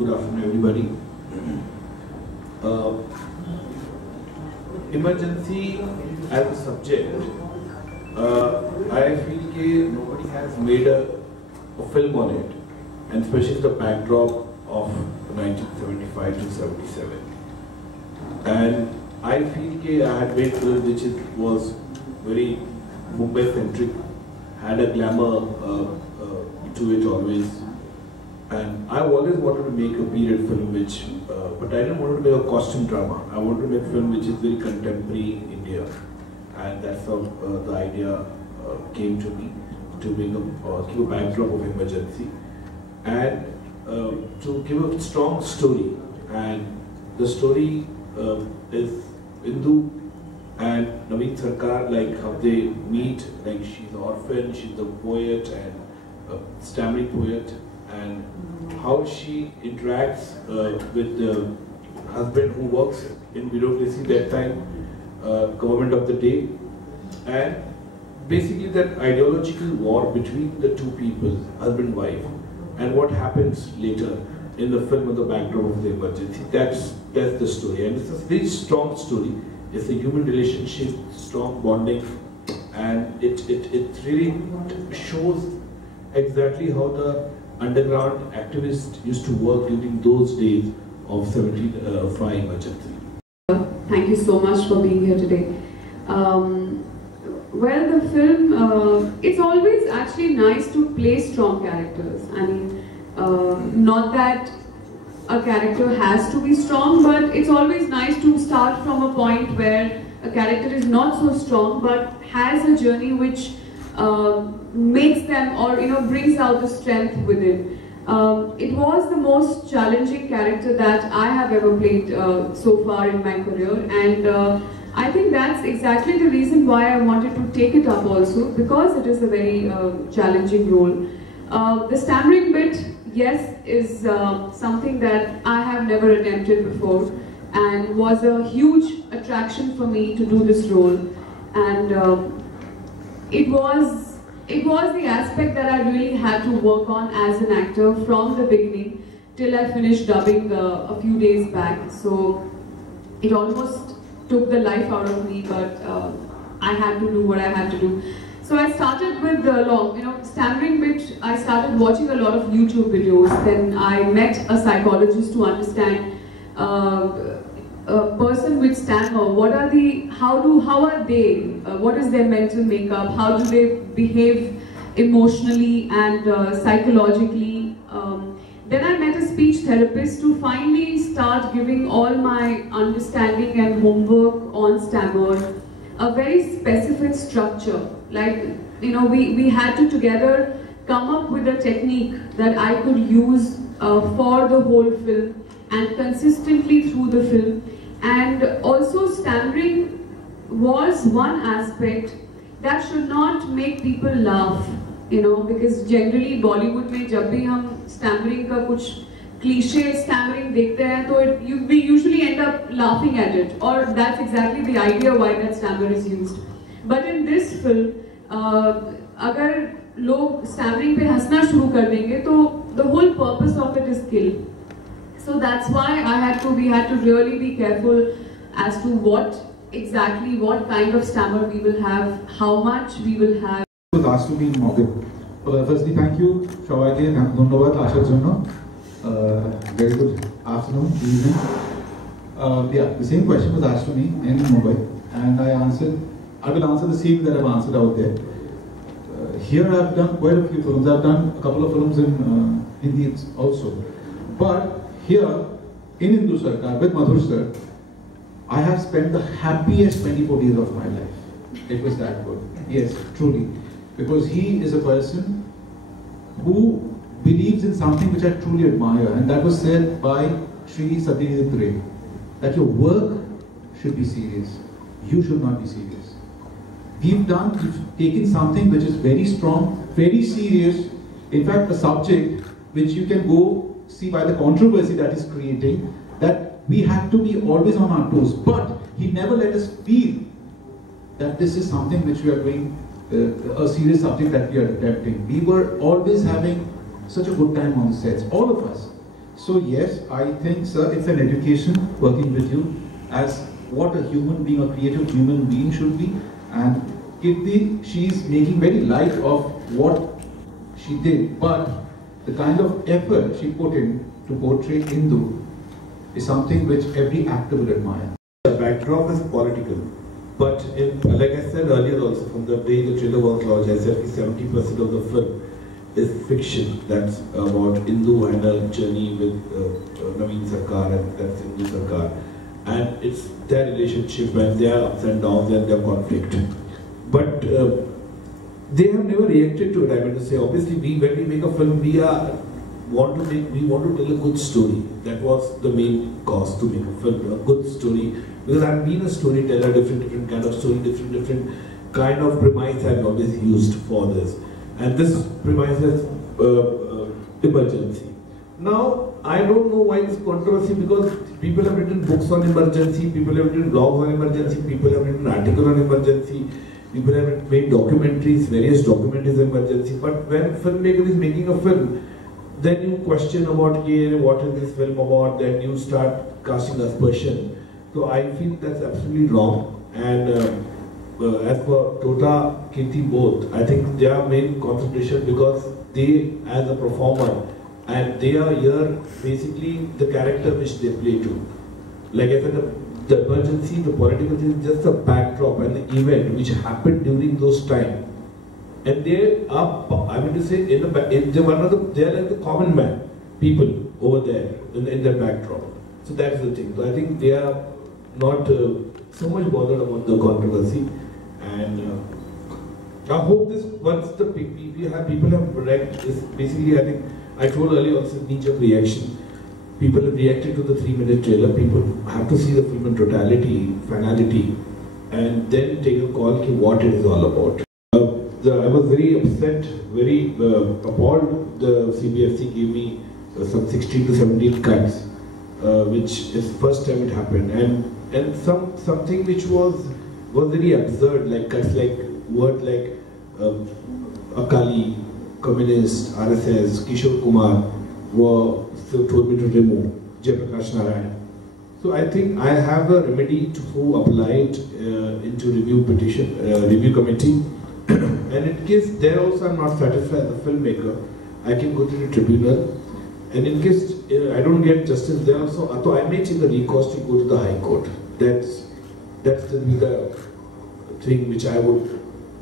Good afternoon, everybody. Emergency as a subject, I feel that nobody has made a film on it, and especially the backdrop of 1975 to 77. And I feel that I had made a film which was very Mumbai-centric, had a glamour to it always. And I've always wanted to make a period film but I didn't want to make a costume drama. I wanted to make a film which is very contemporary India. And that's how the idea came to me, to bring keep a backdrop of emergency. And to give a strong story. And the story is Indu and Indu Sarkar, like how they meet, like she's an orphan, she's a poet and a stammering poet. And how she interacts with the husband who works in bureaucracy that time, government of the day, and basically that ideological war between the two people, husband and wife, and what happens later in the film on the backdrop of the emergency. That's the story, and it's a very strong story. It's a human relationship, strong bonding, and it really shows exactly how the underground activists used to work during those days of 75 emergency. Thank you so much for being here today. Well, the film, it's always actually nice to play strong characters. I mean, not that a character has to be strong, but it's always nice to start from a point where a character is not so strong but has a journey which makes them, or brings out the strength within. It was the most challenging character that I have ever played so far in my career, and I think that's exactly the reason why I wanted to take it up also, because it is a very challenging role. The stammering bit, yes, is something that I have never attempted before, and was a huge attraction for me to do this role. And it was the aspect that I really had to work on as an actor from the beginning till I finished dubbing a few days back. So it almost took the life out of me, but I had to do what I had to do. So I started with the stammering bit. I started watching a lot of YouTube videos. Then I met a psychologist to understand a person with stammer, how are they, what is their mental makeup, how do they behave emotionally and psychologically. Then I met a speech therapist to finally start giving all my understanding and homework on stammer, a very specific structure. Like, we had to together come up with a technique that I could use for the whole film and consistently through the film. And also stammering was one aspect that should not make people laugh, because generally Bollywood में जब भी हम stammering का कुछ cliche stammering देखते हैं तो we usually end up laughing at it, or that's exactly the idea why that stammer is used. But in this film, अगर लोग stammering पे हंसना शुरू कर देंगे तो the whole purpose of it is killed. So that's why we had to really be careful as to what kind of stammer we will have, how much we will have. Was asked to be in Morgan. Firstly, thank you, Shawaki, and Dhonwad Ashar Jono. Very good afternoon, evening. Yeah, the same question was asked to me in Mumbai, and I will answer the same that I've answered out there. Here I've done quite a few films. I've done a couple of films in Hindi also. But here, in Indu Sarkar, with Madhur sir, I have spent the happiest 24 days of my life. It was that good. Yes, truly. Because he is a person who believes in something which I truly admire. And that was said by Sri Satyajit, that your work should be serious. You should not be serious. We've taken something which is very strong, very serious. In fact, a subject which you can go see by the controversy that is creating, that we have to be always on our toes. But he never let us feel that this is something which we are doing, a serious subject that we are attempting. We were always having such a good time on the sets, all of us. So yes, I think, sir, it's an education working with you as what a human being, a creative human being should be. And Kirti, she's making very light of what she did, but the kind of effort she put in to portray Indu is something which every actor will admire. The backdrop is political, but like I said earlier also, from the way the trailer was launched, I said 70% of the film is fiction. That's about Indu and her journey with Naveen Sarkar, and that's Indu Sarkar. And it's their relationship and their ups and downs and their conflict. But they have never reacted to it. I mean to say, obviously, when we make a film, we want to tell a good story. That was the main cause to make a film, a good story. Because I've been a storyteller, different kind of story, different kind of premise I've always used for this. And this premise is emergency. Now, I don't know why this controversy, because people have written books on emergency, people have written blogs on emergency, people have written articles on emergency, people have made documentaries, various documentaries on emergency. But when a filmmaker is making a film, then you question about, hey, what is this film about, then you start casting aspersion. So I feel that's absolutely wrong. And as for Tota, Kirti both, I think their main concentration, because they as a performer, and they are here basically the character which they play to. Like I said, the emergency, the political thing is just a backdrop and the event which happened during those times. And they are, I mean to say, they're like the common man, people over there in the backdrop. So that's the thing. So I think they are not so much bothered about the controversy. And I hope this, once the people have read this, basically I think, I told earlier also, knee-jerk reaction. People have reacted to the 3-minute trailer. People have to see the film in totality, finality, and then take a call on what it is all about. I was very upset, very appalled. The CBFC gave me some 16 to 17 cuts, which is first time it happened, and something which was very absurd, like cuts like words like Akali, Communist, RSS, Kishore Kumar were still told me to remove Jayaprakash Narayan. So I think I have a remedy to apply it into review committee. And in case there also I'm not satisfied as a filmmaker, I can go to the tribunal. And in case I don't get justice there also, I may take a recourse to go to the High Court. That's the thing which I would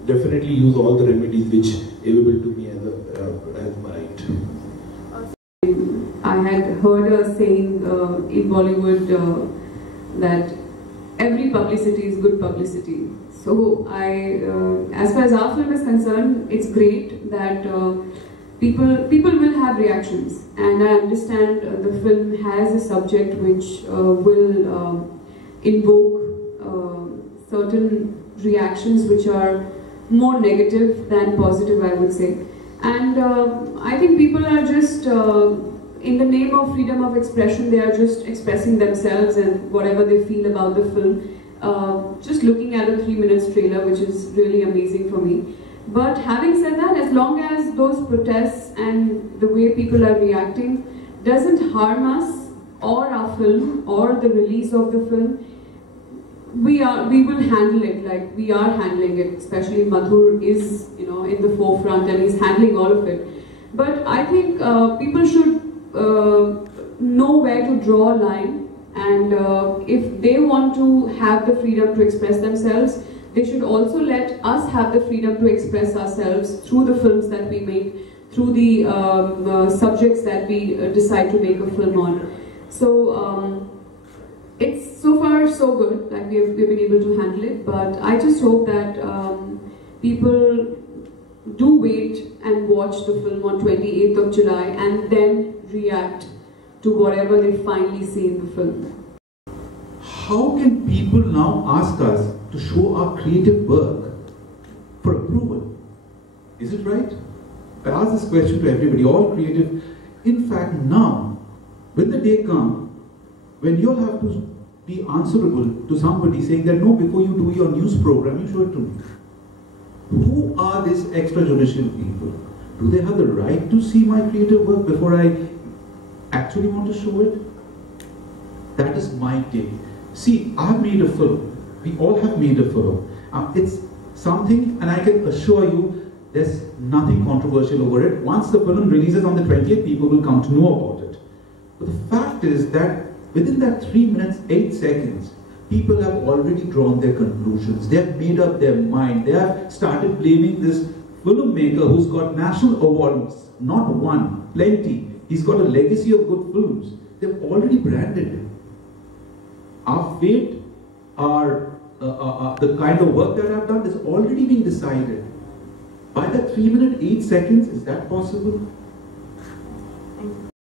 definitely use all the remedies which available to me as my right. I had heard a saying in Bollywood that every publicity is good publicity. So as far as our film is concerned, it's great that people will have reactions, and I understand the film has a subject which will invoke certain reactions which are more negative than positive, I would say. And I think people are just, in the name of freedom of expression, they are just expressing themselves and whatever they feel about the film. Just looking at a 3-minute trailer, which is really amazing for me. But having said that, as long as those protests and the way people are reacting doesn't harm us or our film or the release of the film, we will handle it like we are handling it. Especially Madhur is, in the forefront and he's handling all of it. But I think people should know where to draw a line, and if they want to have the freedom to express themselves, they should also let us have the freedom to express ourselves through the films that we make, through the subjects that we decide to make a film on. So it's so far so good, like we've been able to handle it, but I just hope that people do wait and watch the film on 28th of July and then react to whatever they finally see in the film. How can people now ask us to show our creative work for approval? Is it right? I ask this question to everybody, all creative. In fact, now, when the day comes, when you'll have to be answerable to somebody saying that, no, before you do your news program, you show it to me. Who are these extrajudicial people? Do they have the right to see my creative work before I actually want to show it? That is my take. See, I've made a film. We all have made a film. It's something, and I can assure you, there's nothing controversial over it. Once the film releases on the 20th, people will come to know about it. But the fact is that within that 3 minutes, 8 seconds, people have already drawn their conclusions. They have made up their mind. They have started blaming this filmmaker who's got national awards, not one, plenty. He's got a legacy of good films. They've already branded him. Our fate, the kind of work that I've done is already being decided. By that 3 minute, 8 seconds, is that possible?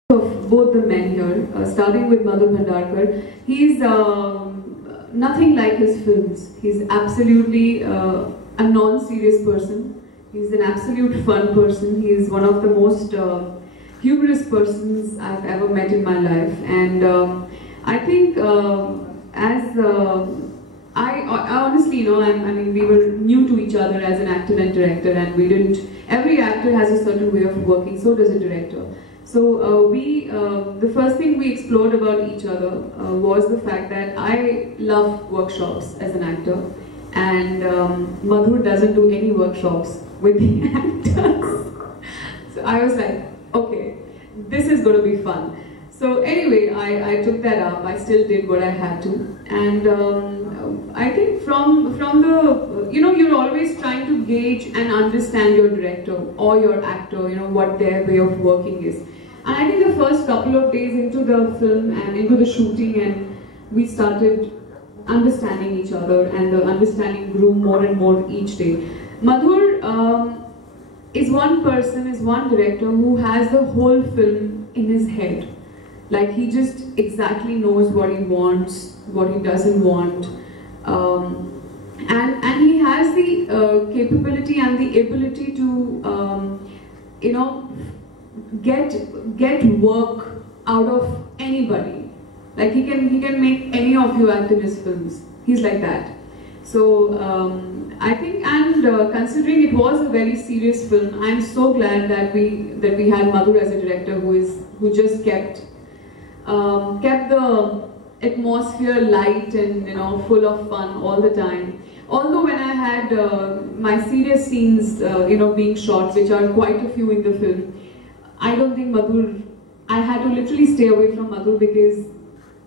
Of both the men here, starting with Madhur Bhandarkar, he's nothing like his films. He's absolutely a non-serious person. He's an absolute fun person. He's one of the most humorous persons I've ever met in my life. And I think I honestly, you know, I mean, we were new to each other as an actor and director, and we didn't. Every actor has a certain way of working. So does a director. So the first thing we explored about each other was the fact that I love workshops as an actor, and Madhur doesn't do any workshops with the actors. So I was like, okay, this is going to be fun. So anyway, I took that up. I still did what I had to, and I think from the, you know, you're always trying to gauge and understand your director or your actor, you know, what their way of working is. And I think the first couple of days into the film and into the shooting, and we started understanding each other, and the understanding grew more and more each day. Madhur is one person, is one director who has the whole film in his head. Like, he just exactly knows what he wants, what he doesn't want. And he has the capability and the ability to, you know, get work out of anybody. Like, he can make any of you act in his films. He's like that. So I think, and considering it was a very serious film, I'm so glad that we had Madhur as a director who just kept the atmosphere light and, you know, full of fun all the time. Although when I had my serious scenes, you know, being shot, which are quite a few in the film, I don't think Madhur, I had to literally stay away from Madhur, because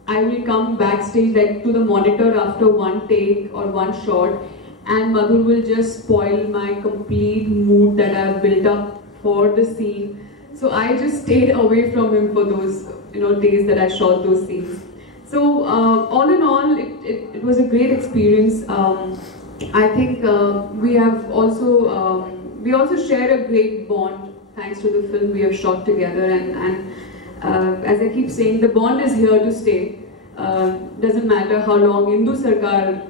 I will come backstage like to the monitor after one take or one shot, and Madhur will just spoil my complete mood that I've built up for the scene. So I just stayed away from him for those, you know, days that I shot those scenes. So all in all, it was a great experience. I think we also share a great bond thanks to the film we have shot together, and as I keep saying, the bond is here to stay. Doesn't matter how long Indu Sarkar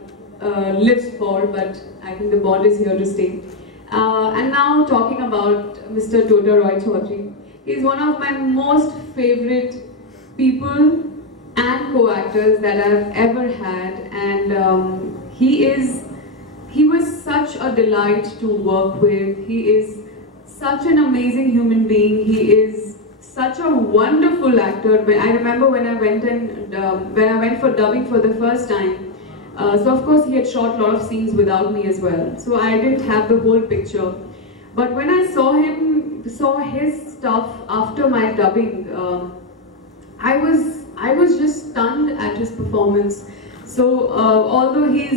lives for, but I think the bond is here to stay. And now talking about Mr. Tota-Roy-Chowdhury, he's one of my most favorite people and co-actors that I've ever had, and he was such a delight to work with. He is such an amazing human being. He is such a wonderful actor. I remember when I went for dubbing for the first time. So of course he had shot a lot of scenes without me as well. So I didn't have the whole picture. But when I saw his stuff after my dubbing, I was just stunned at his performance. So although he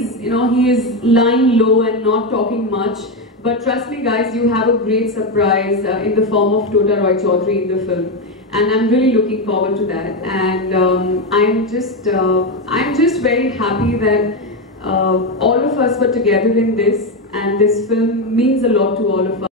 is lying low and not talking much, but trust me guys, you have a great surprise in the form of Tota-Roy-Chowdhury in the film, and I'm really looking forward to that. And I'm just very happy that all of us were together in this, and this film means a lot to all of us.